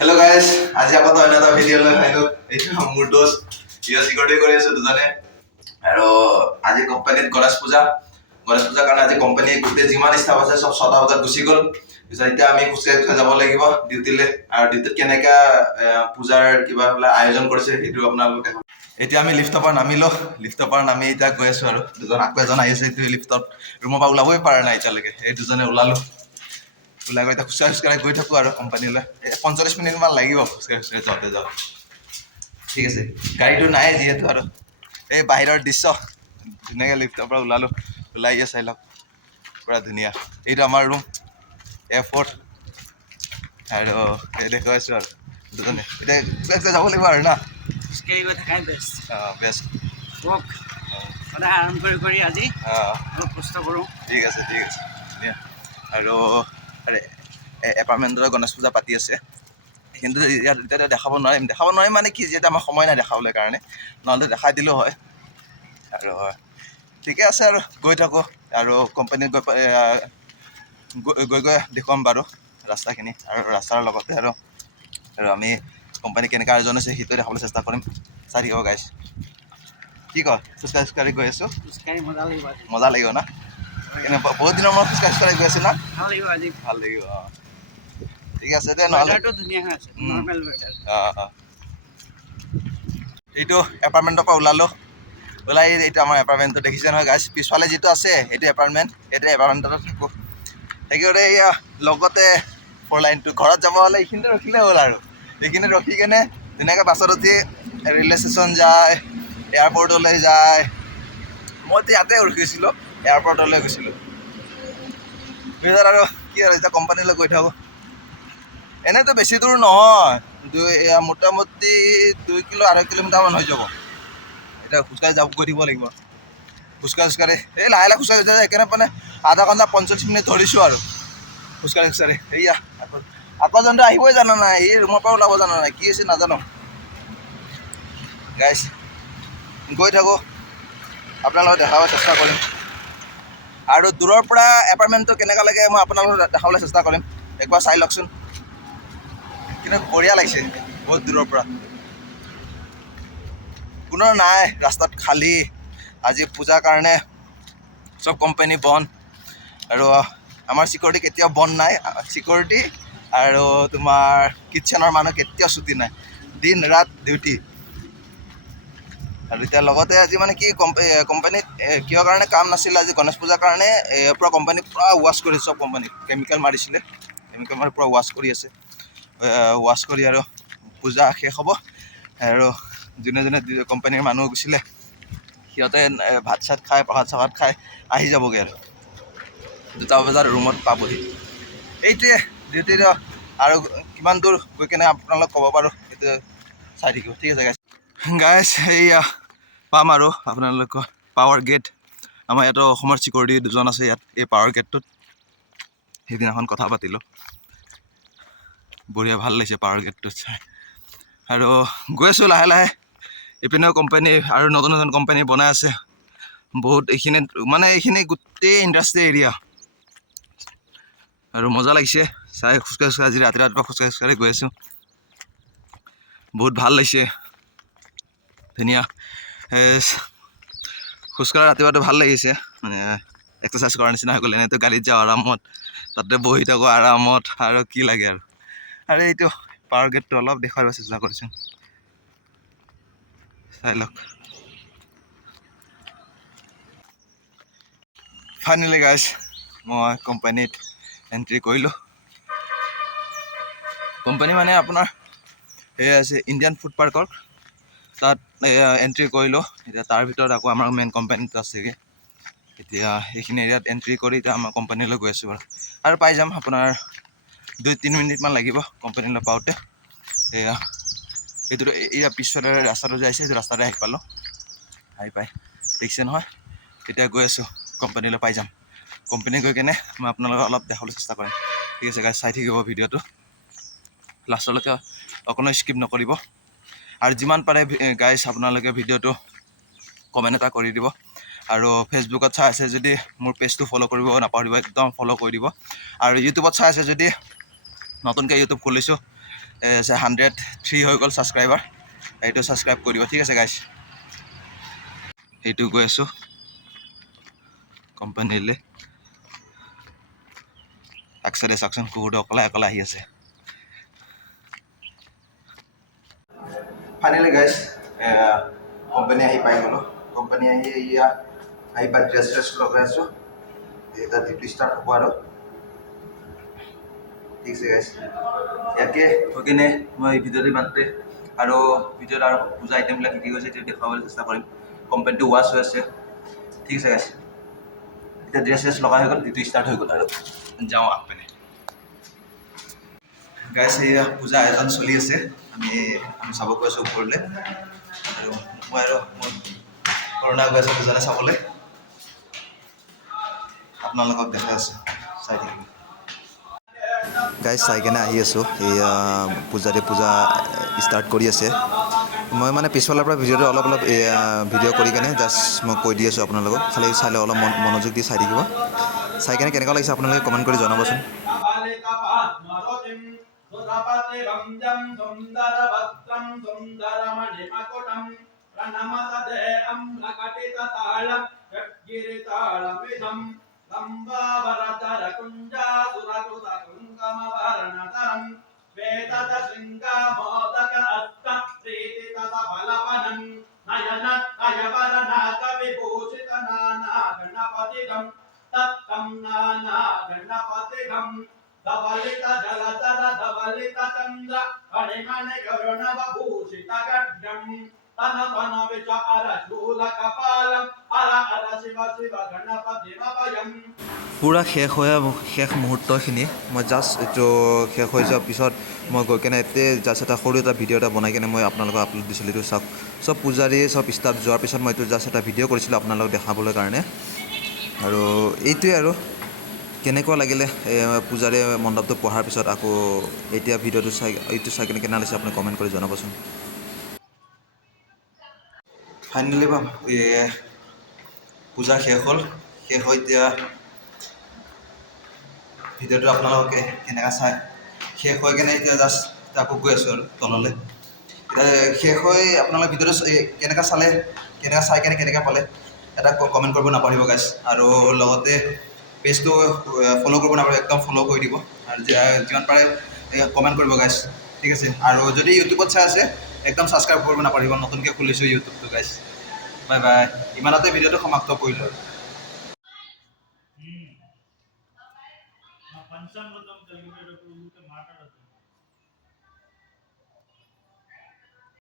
Hello' guys, আজি আকৌ অন্য এটা ভিডিঅ' লৈ আহিলোঁ। এইটো মোৰ দোষ জিঅ' চিকিউৰিটি কৰি আছোঁ দুজনে। আৰু আজি কোম্পানীত গণেশ পূজাৰ কাৰণে আজি কোম্পানী গোটেই যিমান ষ্টাফ আছে চব 6টা বজাত গুচি গ'ল। পিছত এতিয়া আমি খোজকাঢ়ি যাব লাগিব ডিউটিলৈ। আৰু ডিউটিত কেনেকৈ পূজাৰ কিবা আয়োজন কৰিছে সেইটো আপোনালোকে দেখক। এতিয়া আমি লিফ্টৰ পৰা নামিলোঁ। লিফ্টৰ পৰা নামি এতিয়া গৈ আছোঁ আৰু দুজন আকৌ এজন আহি আছে। এইটো লিফ্টত ৰুমৰ পৰা ওলাবই পৰা নাই এতিয়ালৈকে। এই দুজনে ওলালোঁ। ওলাই গৈ এতিয়া খোজকাঢ়ি গৈ থাকোঁ আৰু কোম্পানীলৈ। 45 মিনিটমান লাগিব খোজকাঢ়ি যাওঁতে। ঠিক আছে, গাড়ীটো নাই যিহেতু। আৰু এই বাহিৰৰ দৃশ্য ধুনীয়াকৈ লিফ্টৰ পৰা ওলাই আছে। চাই লওক, পূৰা ধুনীয়া। এইটো আমাৰ ৰুম A4 আৰু দেখুৱাইছোঁ আৰু দুজনে এতিয়া যাব লাগিব আৰু না খোজকাঢ়ি গৈ থাকাই বেষ্ট। বেষ্ট ৱক সদায় আৰাম কৰি আজি অলপ কষ্ট কৰোঁ। ঠিক আছে ধুনীয়া। আৰু এপাৰ্টমেণ্টত গণেশ পূজা পাতি আছে, কিন্তু ইয়াত এতিয়া দেখাব নোৱাৰিম মানে কি, যিহেতু আমাৰ সময় নাই দেখাবলৈ কাৰণে, নহ'লে দেখাই দিলেও হয়। আৰু ঠিকে আছে আৰু গৈ থাকোঁ। আৰু কোম্পানীত গৈ দেখুৱাম বাৰু ৰাস্তাখিনি, আৰু ৰাস্তাৰ লগতে আৰু আমি কোম্পানী কেনেকৈ আয়োজন আছে সেইটো দেখাবলৈ চেষ্টা কৰিম। চাই থাকিব গাইজ। কি কয়, খোজকাঢ়ি গৈ আছোঁ। খোজকাঢ়ি মজা লাগিব না? কেনেকুৱা বহুত দিনৰ মূৰত খোজকাঢ়ি গৈ আছোঁ না? ভাল লাগিব ঠিক আছে দে নহ'লে। ধুনীয়া হৈ আছে, নৰ্মেল ৱেডাৰ। এইটো এপাৰ্টমেণ্টৰ পৰা ওলাই এইটো আমাৰ এপাৰ্টমেণ্টটো দেখিছে নহয় গাইজ। পিছফালে যিটো আছে সেইটো এপাৰ্টমেণ্ট এপাৰ্টমেণ্টতে থাকোঁ। সেইকাৰণে এয়া লগতে 4 লাইনটো ঘৰত যাব হ'লে এইখিনিতে ৰখিলে হ'ল। আৰু এইখিনিত ৰখি কেনে ধুনীয়াকৈ বাছত উঠি ৰেলৱে ষ্টেচন যায়, এয়াৰপৰ্টলৈ যায়। মইতো ইয়াতে ৰখিছিলোঁ, এয়াৰপৰ্টলৈ গৈছিলোঁ। পিছত আৰু কি আৰু এতিয়া কোম্পানীলৈ গৈ থাকোঁ। এনেইতো বেছি দূৰ নহয়, মোটামুটি 2-2.5 কিলোমিটাৰমান হৈ যাব। এতিয়া খোজকাঢ়ি গৈ দিব লাগিব। খোজকাঢ়ি এই লাহে খোজকাঢ়ি যায়। সেইকাৰণে মানে আধা ঘণ্টা 45 মিনিট ধৰিছোঁ আৰু খোজকাঢ়ি সেয়া আকৌ জনটো আহিবই জানা নাই, এই ৰুমৰ পৰা ওলাব জানা নাই, কি হৈছে নাজানো গাইজ। গৈ থাকোঁ, আপোনালোকক দেখাব চেষ্টা কৰিম। আৰু দূৰৰ পৰা এপাৰ্টমেণ্টটো কেনেকুৱা লাগে মই আপোনালোকক দেখাবলৈ চেষ্টা কৰিম। একবাৰ চাই লওকচোন, কিন্তু বঢ়িয়া লাগিছে। বহুত দূৰৰ পৰা কোনো নাই, ৰাস্তাত খালী। আজি পূজাৰ কাৰণে চব কোম্পানী বন্ধ। আৰু আমাৰ চিকিউৰিটি কেতিয়াও বন্ধ নাই। চিকিউৰিটি আৰু তোমাৰ কিটচেনৰ মানুহ কেতিয়াও ছুটি নাই, দিন ৰাত ডিউটি। আৰু এতিয়া লগতে আজি মানে কি কোম্পানীত কিহৰ কাৰণে কাম নাছিলে, আজি গণেশ পূজাৰ কাৰণে পূৰা কোম্পানী পূৰা ৱাছ কৰিছে। চব কোম্পানী কেমিকেল মাৰিছিলে, কেমিকেল মাৰি পূৰা ৱাছ কৰি আছে। ৱাছ কৰি আৰু পূজা শেষ হ'ব। আৰু যোনে কোম্পানীৰ মানুহ গৈছিলে সিহঁতে ভাত চাত খাই প্ৰসাদ খাই আহি যাবগৈ। আৰু 2টা বজাত ৰুমত পাবহি। এইটোৱে ডিউটিটো। আৰু কিমান দূৰ গৈ কেনে আপোনালোকক ক'ব পাৰোঁ, সেইটো চাই থাকিব। ঠিক আছে গাইজ। এইয়া পাম আৰু আপোনালোকৰ পাৱাৰ গেট। আমাৰ ইয়াতো অসমৰ চিকিউৰিটি দুজন আছে ইয়াত, এই পাৱাৰ গেটটোত। সেইদিনাখন কথা পাতিলোঁ, বঢ়িয়া ভাল লাগিছে পাৱাৰ গেটটোত চাই। আৰু গৈ আছোঁ লাহে। এইপিনেও কোম্পানী আৰু নতুন কোম্পানী বনাই আছে বহুত। এইখিনি গোটেই ইণ্ডাষ্ট্ৰি এৰিয়া। আৰু মজা লাগিছে চাই। খোজকাঢ়ি আজি ৰাতিপুৱা খোজকাঢ়ি গৈ আছোঁ। বহুত ভাল লাগিছে, ধুনীয়া। খোজকাঢ়া ৰাতিপুৱাটো ভাল লাগিছে, মানে এক্সাৰচাইজ কৰাৰ নিচিনা হৈ গ'ল। এনেইতো গাড়ীত যাওঁ আৰামত, তাতে বহি থাকোঁ আৰামত, আৰু কি লাগে আৰু এইটো পাৱাৰ গেটটো অলপ দেখুৱাব চেষ্টা কৰিছোঁ, চাই লওক। ফাইনেলি গাইজ, মই কোম্পানীত এণ্ট্ৰি কৰিলোঁ। কোম্পানী মানে আপোনাৰ এয়া আছে ইণ্ডিয়ান ফুড পাৰ্কৰ, তাত এণ্ট্ৰি কৰিলোঁ। এতিয়া তাৰ ভিতৰত আকৌ আমাৰ মেইন কোম্পানীটো আছেগৈ। এতিয়া সেইখিনি এৰিয়াত এণ্ট্ৰি কৰি এতিয়া আমাৰ কোম্পানীলৈ গৈ আছোঁ বাৰু। আৰু পাই যাম আপোনাৰ 2-3 মিনিটমান লাগিব কোম্পানীলৈ পাওঁতে। এয়া পিছফালে ৰাস্তাটো যে আহিছে, সেইটো ৰাস্তাতে আহি পালোঁ। আহি পাই দেখিছে নহয়, এতিয়া গৈ আছোঁ কোম্পানীলৈ। পাই যাম কোম্পানী গৈ কেনে মই আপোনালোকক অলপ দেখাবলৈ চেষ্টা কৰিম। ঠিক আছে গাইজ, চাই থাকিব ভিডিঅ'টো লাষ্টলৈকে, অকণো স্কিপ নকৰিব। আৰু যিমান পাৰে গাইজ আপোনালোকে ভিডিঅ'টো কমেণ্ট এটা কৰি দিব আৰু ফেচবুকত চাই আছে যদি মোৰ পেজটো ফ'ল' কৰিব নাপাহৰিব একদম ফ'ল' কৰি দিব আৰু ইউটিউবত চাই আছে যদি নতুনকৈ ইউটিউব খুলিছোঁ 103 হৈ গ'ল ছাবস্ক্ৰাইবাৰ এইটো ছাবস্ক্ৰাইব কৰি দিব ঠিক আছে গাইছ এইটো গৈ আছোঁ কোম্পানীলৈ আকচৰে চাকচোন কুকুৰটো অকলে অকলে আহি আছে ফাইনেলি গাইছ কোম্পানী আহি পাই গ'লোঁ কোম্পানী আহি পাই ড্ৰেছ লগাই আছোঁ এটা ডিউটি ষ্টাৰ্ট হ'ব আৰু ঠিক আছে গাইছ ইয়াকে হৈ কিনে মই ভিডিঅ'টো ইমানতে আৰু ভিডিঅ'ত আৰু পূজা আইটেমবিলাক কি গৈছে সেইটো দেখুৱাবলৈ চেষ্টা কৰিম কোম্পানীটো ৱাছ হৈ আছে ঠিক আছে গাইছ এতিয়া ড্ৰেছ লগাই হৈ গ'ল ডিউটি ষ্টাৰ্ট হৈ গ'ল আৰু যাওঁ আগপিনে গাইছ এয়া পূজা আয়োজন চলি আছে আমি চাব গৈ আছোঁ ওপৰলৈ আৰু মই আৰু মোৰ কৰোণা গৈ আছোঁ পূজালৈ চাবলৈ আপোনালোকক দেখাই আছোঁ চাই থাকিব গাইজ চাই কেনে আহি আছোঁ এয়া পূজা ষ্টাৰ্ট কৰি আছে মই মানে পিছফালৰ পৰা ভিডিঅ'টো অলপ ভিডিঅ' কৰি কেনে জাষ্ট মই কৈ দি আছোঁ আপোনালোকক খালি চালে অলপ মনোযোগ দি চাই থাকিব চাই কেনে কেনেকুৱা লাগিছে আপোনালোকে কমেণ্ট কৰি জনাবচোন Lambavarathara kunja surakuta kungamavaranataram Vedata sringa modaka atta priti tata balapanam Nayana ayavaranaka vibhushita nana ganapatigam Tattam nana ganapatigam Davalita jalatara davalita chandra Parimane garunava bhushita gadyam Tana tana vichara shula kapalam Ara ara shiva shiva ganapati mapayam পূৰা শেষ মুহূৰ্তখিনি মই just এইটো শেষ হৈ যোৱাৰ পিছত মই গৈ কেনে জাষ্ট এটা সৰু এটা ভিডিঅ' এটা বনাই কেনে মই আপোনালোকক আপলোড দিছিলোঁ এইটো চাওক চব পূজাৰী চব ষ্টাফ যোৱাৰ পিছত মই এইটো জাষ্ট এটা ভিডিঅ' কৰিছিলোঁ আপোনালোকক দেখাবলৈ কাৰণে আৰু এইটোৱে আৰু কেনেকুৱা লাগিলে পূজাৰী মণ্ডপটো পঢ়াৰ পিছত আকৌ এতিয়া ভিডিঅ'টো চাই কেনে কেনে লাগিছে আপুনি কমেণ্ট কৰি জনাবচোন ফাইনেলি পূজা শেষ হ'ল শেষ হৈ এতিয়া ভিডিঅ'টো আপোনালোকে কেনেকৈ চাই শেষ হৈ কেনে এতিয়া জাষ্ট আকৌ গৈ আছোঁ আৰু তললৈ শেষ হৈ আপোনালোকে ভিডিঅ'টো কেনেকৈ চালে কেনেকৈ চাই কেনে কেনেকৈ পালে এটা কমেণ্ট কৰিব নাপাহৰিব গাইছ আৰু লগতে পেজটো ফ'ল' কৰিব নাপাহৰিব একদম ফ'ল' কৰি দিব আৰু যিমান পাৰে কমেণ্ট কৰিব গাইছ ঠিক আছে আৰু যদি ইউটিউবত চাই আছে একদম ছাবস্ক্ৰাইব কৰিব নাপাহৰিব নতুনকৈ খুলিছোঁ ইউটিউবটো গাইছ বাই বাই ইমানতে ভিডিঅ'টো সমাপ্ত কৰিলোঁ పంచామృతం కలిగినటువంటి మాట